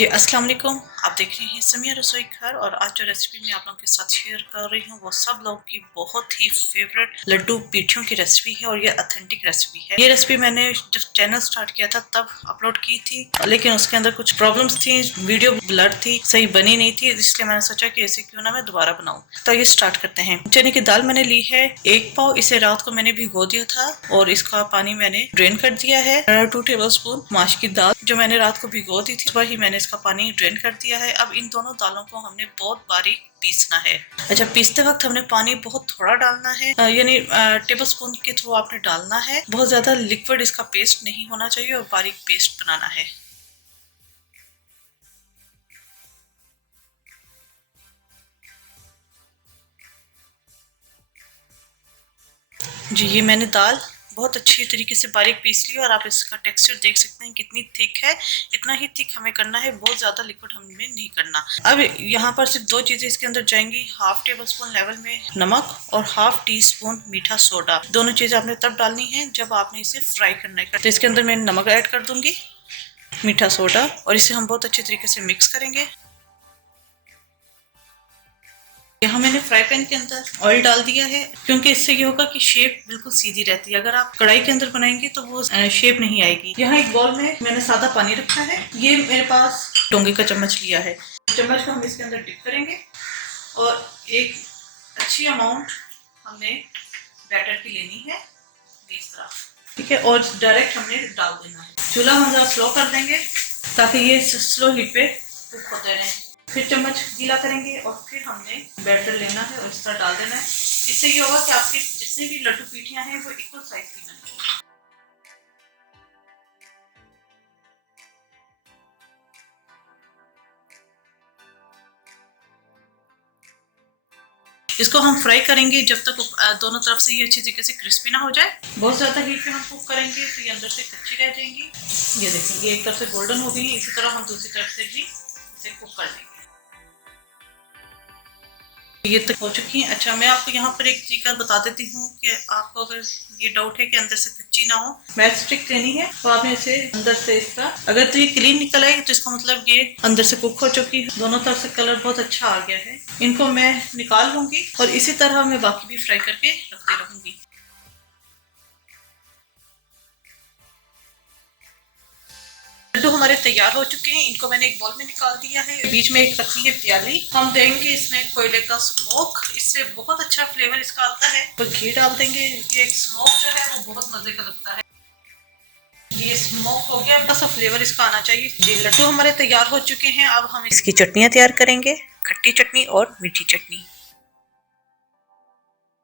जी अस्सलाम वालेकुम। आप देख रहे हैं समिया रसोई घर और आज जो रेसिपी मैं आप लोगों के साथ शेयर कर रही हूँ वो सब लोगों की बहुत ही फेवरेट लड्डू पीठियों की रेसिपी है और ये ऑथेंटिक रेसिपी है। ये रेसिपी मैंने जब चैनल स्टार्ट किया था तब अपलोड की थी, लेकिन उसके अंदर कुछ प्रॉब्लम्स थी, वीडियो ब्लर थी, सही बनी नहीं थी, इसलिए मैंने सोचा कि ऐसे क्यों ना मैं दोबारा बनाऊँ। तो ये स्टार्ट करते हैं। चने की दाल मैंने ली है 1 पाव। इसे रात को मैंने भिगो दिया था और इसका पानी मैंने ड्रेन कर दिया है। 2 टेबलस्पून माश की दाल जो मैंने रात को भिगो दी थी, सुबह ही मैंने इसका पानी ड्रेन कर दिया है। अब इन दोनों दालों को हमने बहुत बारीक पीसना है। अच्छा, पीसते वक्त हमने पानी बहुत थोड़ा डालना है, यानी टेबल स्पून के थ्रू आपने डालना है। बहुत ज्यादा लिक्विड इसका पेस्ट नहीं होना चाहिए और बारीक पेस्ट बनाना है। जी, ये मैंने दाल बहुत अच्छी तरीके से बारीक पीस ली और आप इसका टेक्सचर देख सकते हैं कितनी थिक है। इतना ही थिक हमें करना है, बहुत ज्यादा लिक्विड हमें नहीं करना। अब यहाँ पर सिर्फ 2 चीजें इसके अंदर जाएंगी, हाफ टेबल स्पून लेवल में नमक और हाफ टी स्पून मीठा सोडा। दोनों चीजें आपने तब डालनी है जब आपने इसे फ्राई करना है। तो इसके अंदर मैं नमक ऐड कर दूंगी, मीठा सोडा, और इसे हम बहुत अच्छे तरीके से मिक्स करेंगे। यहाँ मैंने फ्राई पैन के अंदर ऑयल डाल दिया है, क्योंकि इससे ये होगा कि शेप बिल्कुल सीधी रहती है। अगर आप कढ़ाई के अंदर बनाएंगे तो वो शेप नहीं आएगी। यहाँ एक बाउल में मैंने सादा पानी रखा है। ये मेरे पास डोंगे का चम्मच लिया है। चम्मच को हम इसके अंदर डिप करेंगे और एक अच्छी अमाउंट हमने बैटर की लेनी है, इस तरह, ठीक है, और डायरेक्ट हमने डाल देना है। चूल्हा हम जरा स्लो कर देंगे ताकि ये स्लो हीट पे कुक होते रहें। फिर चम्मच गीला करेंगे और फिर हमने बैटर लेना है और इस तरह डाल देना है। इससे ये होगा कि आपके जितने भी लड्डू पीठियां हैं वो इक्वल साइज की बनेंगी। इसको हम फ्राई करेंगे जब तक दोनों तरफ से ये अच्छी तरीके से क्रिस्पी ना हो जाए। बहुत ज्यादा हीट पे हम कुक करेंगे तो ये अंदर से कच्ची रह जाएंगी। ये देखेंगे एक तरफ से गोल्डन हो गई है, इसी तरह हम दूसरी तरफ से भी इसे कुक कर लेंगे। ये तक हो चुकी है। अच्छा, मैं आपको यहाँ पर एक तरीका बता देती हूँ कि आपको अगर ये डाउट है कि अंदर से कच्ची ना हो, मैच स्टिक लेनी है तो आपने इसे अंदर से इसका, अगर तो ये क्लीन निकल आई तो इसका मतलब ये अंदर से कुक हो चुकी है। दोनों तरफ से कलर बहुत अच्छा आ गया है। इनको मैं निकाल लूंगी और इसी तरह मैं बाकी भी फ्राई करके रखते रहूंगी। लड्डू हमारे तैयार हो चुके हैं। इनको मैंने एक बाउल में निकाल दिया है। बीच में एक रखी है प्याली, हम देंगे इसमें कोयले का स्मोक, इससे बहुत अच्छा फ्लेवर इसका आता है। तो घी डाल देंगे। ये स्मोक जो है वो बहुत मजे का लगता है। ये स्मोक हो गया, बस फ्लेवर इसका आना चाहिए। जी, लड्डू हमारे तैयार हो चुके हैं। अब हम इसकी चटनियाँ तैयार करेंगे, खट्टी चटनी और मीठी चटनी।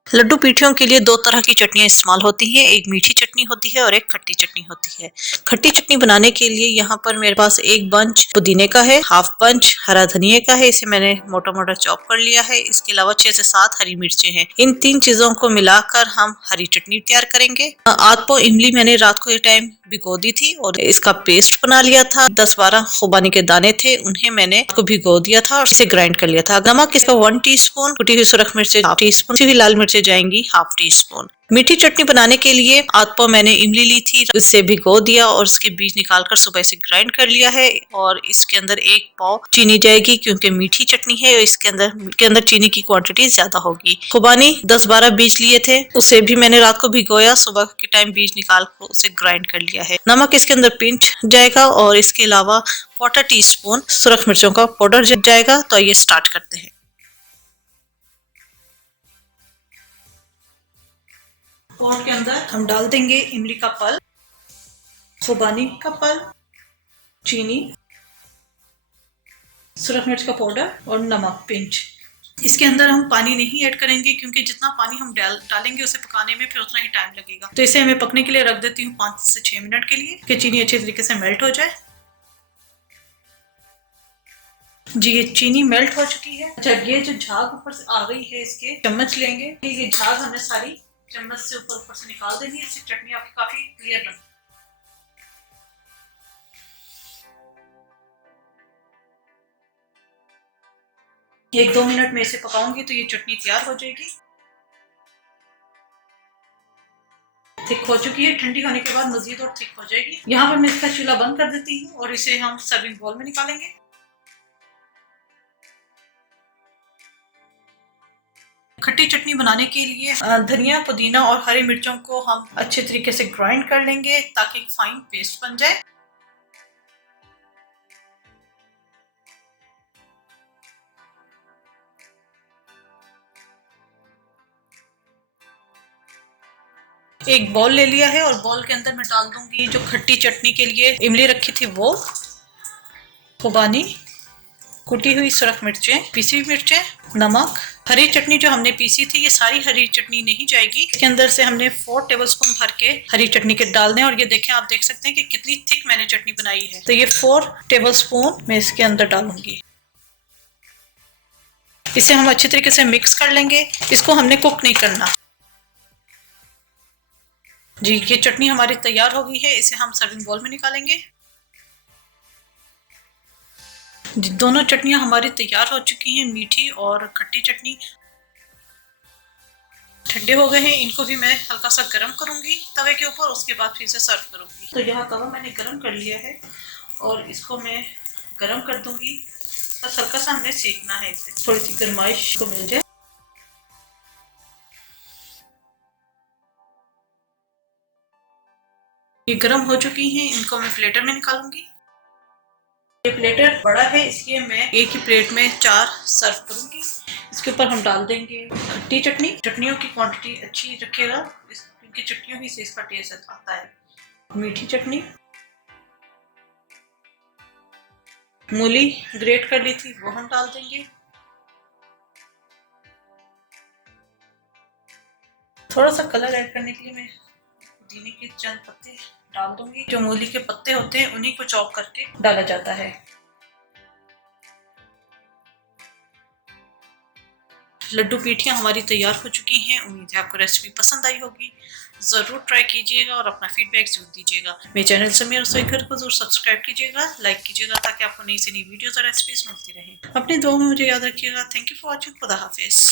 लड्डू पीठियों के लिए 2 तरह की चटनियाँ इस्तेमाल होती हैं, एक मीठी चटनी होती है और एक खट्टी चटनी होती है। खट्टी चटनी बनाने के लिए यहाँ पर मेरे पास 1 बंच पुदीने का है, हाफ बंच हरा धनिया का है, इसे मैंने मोटा मोटा चॉप कर लिया है। इसके अलावा 6 से 7 हरी मिर्चें हैं। इन 3 चीजों को मिलाकर हम हरी चटनी तैयार करेंगे। आध पाव इमली मैंने रात को एक टाइम भिगो दी थी और इसका पेस्ट बना लिया था। 10-12 खुबानी के दाने थे, उन्हें मैंने भिगो दिया था और इसे ग्राइंड कर लिया था। नमक इसका 1 टीस्पून, कुटी हुई सुरख मिर्च हाफ टीस्पून, लाल मिर्च जाएंगी हाफ टी स्पून। मीठी चटनी बनाने के लिए आध पाव मैंने इमली ली थी, इसे भिगो दिया और उसके बीज निकालकर सुबह से ग्राइंड कर लिया है। और इसके अंदर 1 पाव चीनी जाएगी, क्योंकि मीठी चटनी है और इसके अंदर चीनी की क्वांटिटी ज्यादा होगी। खुबानी 10-12 बीज लिए थे, उसे भी मैंने रात को भिगोया, सुबह के टाइम बीज निकाल कर उसे ग्राइंड कर लिया है। नमक इसके अंदर पिंच जाएगा और इसके अलावा 1/4 टीस्पून सुरख मिर्चों का पाउडर जाएगा। तो ये स्टार्ट करते हैं। पॉट के अंदर हम डाल देंगे इमली का पल्प, खुबानी का पल्प, चीनी, सुरख मिर्च का पाउडर और नमक पिंच। इसके अंदर हम पानी नहीं ऐड करेंगे, क्योंकि जितना पानी हम डालेंगे उसे पकाने में फिर उतना ही टाइम लगेगा। तो इसे हमें पकने के लिए रख देती हूँ 5 से 6 मिनट के लिए, कि चीनी अच्छे तरीके से मेल्ट हो जाए। जी, ये चीनी मेल्ट हो चुकी है। अच्छा, ये जो झाग ऊपर से आ गई है, इसके चम्मच लेंगे, ये झाग हमें सारी चम्मच से ऊपर से निकाल देनी है। इससे चटनी आपकी काफी क्लियर बन। 1-2 मिनट में इसे पकाऊंगी तो ये चटनी तैयार हो जाएगी। थिक हो चुकी है, ठंडी होने के बाद मजीद और थिक हो जाएगी। यहाँ पर मैं इसका चूल्हा बंद कर देती हूँ और इसे हम सर्विंग बाउल में निकालेंगे। खट्टी चटनी बनाने के लिए धनिया, पुदीना और हरी मिर्चों को हम अच्छे तरीके से ग्राइंड कर लेंगे ताकि एक फाइन पेस्ट बन जाए। एक बॉल ले लिया है और बॉल के अंदर मैं डाल दूंगी जो खट्टी चटनी के लिए इमली रखी थी वो, खुबानी, कुटी हुई सुरख मिर्चें, पीसी हुई मिर्चें, नमक, हरी चटनी जो हमने पीसी थी, ये सारी हरी चटनी नहीं जाएगी, इसके अंदर से हमने 4 टेबलस्पून भर के हरी चटनी के डालने। और ये देखें, आप देख सकते हैं कि कितनी थिक मैंने चटनी बनाई है। तो ये 4 टेबलस्पून मैं इसके अंदर डालूंगी। इसे हम अच्छी तरीके से मिक्स कर लेंगे। इसको हमने कुक नहीं करना जी। ये चटनी हमारी तैयार हो गई है, इसे हम सर्विंग बाउल में निकालेंगे जी। दोनों चटनियां हमारी तैयार हो चुकी हैं, मीठी और खट्टी चटनी। ठंडे हो गए हैं, इनको भी मैं हल्का सा गर्म करूंगी तवे के ऊपर, उसके बाद फिर से सर्व करूंगी। तो यहाँ तवा मैंने गर्म कर लिया है और इसको मैं गर्म कर दूंगी। बस हल्का सा हमें सेकना है, इसे थोड़ी सी गर्माइश को मिल जाए। ये गर्म हो चुकी हैं, इनको मैं प्लेटर में निकालूंगी। ये प्लेटर बड़ा है, इसलिए मैं एक ही प्लेट में 4 सर्व करूंगी। इसके ऊपर हम डाल देंगे खट्टी चटनी। चटनियों की क्वांटिटी अच्छी रखिएगा क्योंकि चटनियों ही से इसका टेस्ट आता है। मीठी चटनी, मूली ग्रेट कर ली थी वो हम डाल देंगे। थोड़ा सा कलर ऐड करने के लिए मैं पुदीने के चंद पत्ते डाल दूंगी। जो मूली के पत्ते होते हैं उन्हीं को चॉप करके डाला जाता है। लड्डू पीठियाँ हमारी तैयार हो चुकी हैं। उम्मीद है आपको रेसिपी पसंद आई होगी। ज़रूर ट्राई कीजिएगा और अपना फीडबैक जरूर दीजिएगा। मेरे चैनल समीर रसोई घर को जरूर सब्सक्राइब कीजिएगा, लाइक कीजिएगा ताकि आपको नई से नई वीडियोस और रेसिपीज मिलती रहें। अपनी दुआ में मुझे याद रखिएगा। Thank you for watching. खुदा हाफिज़।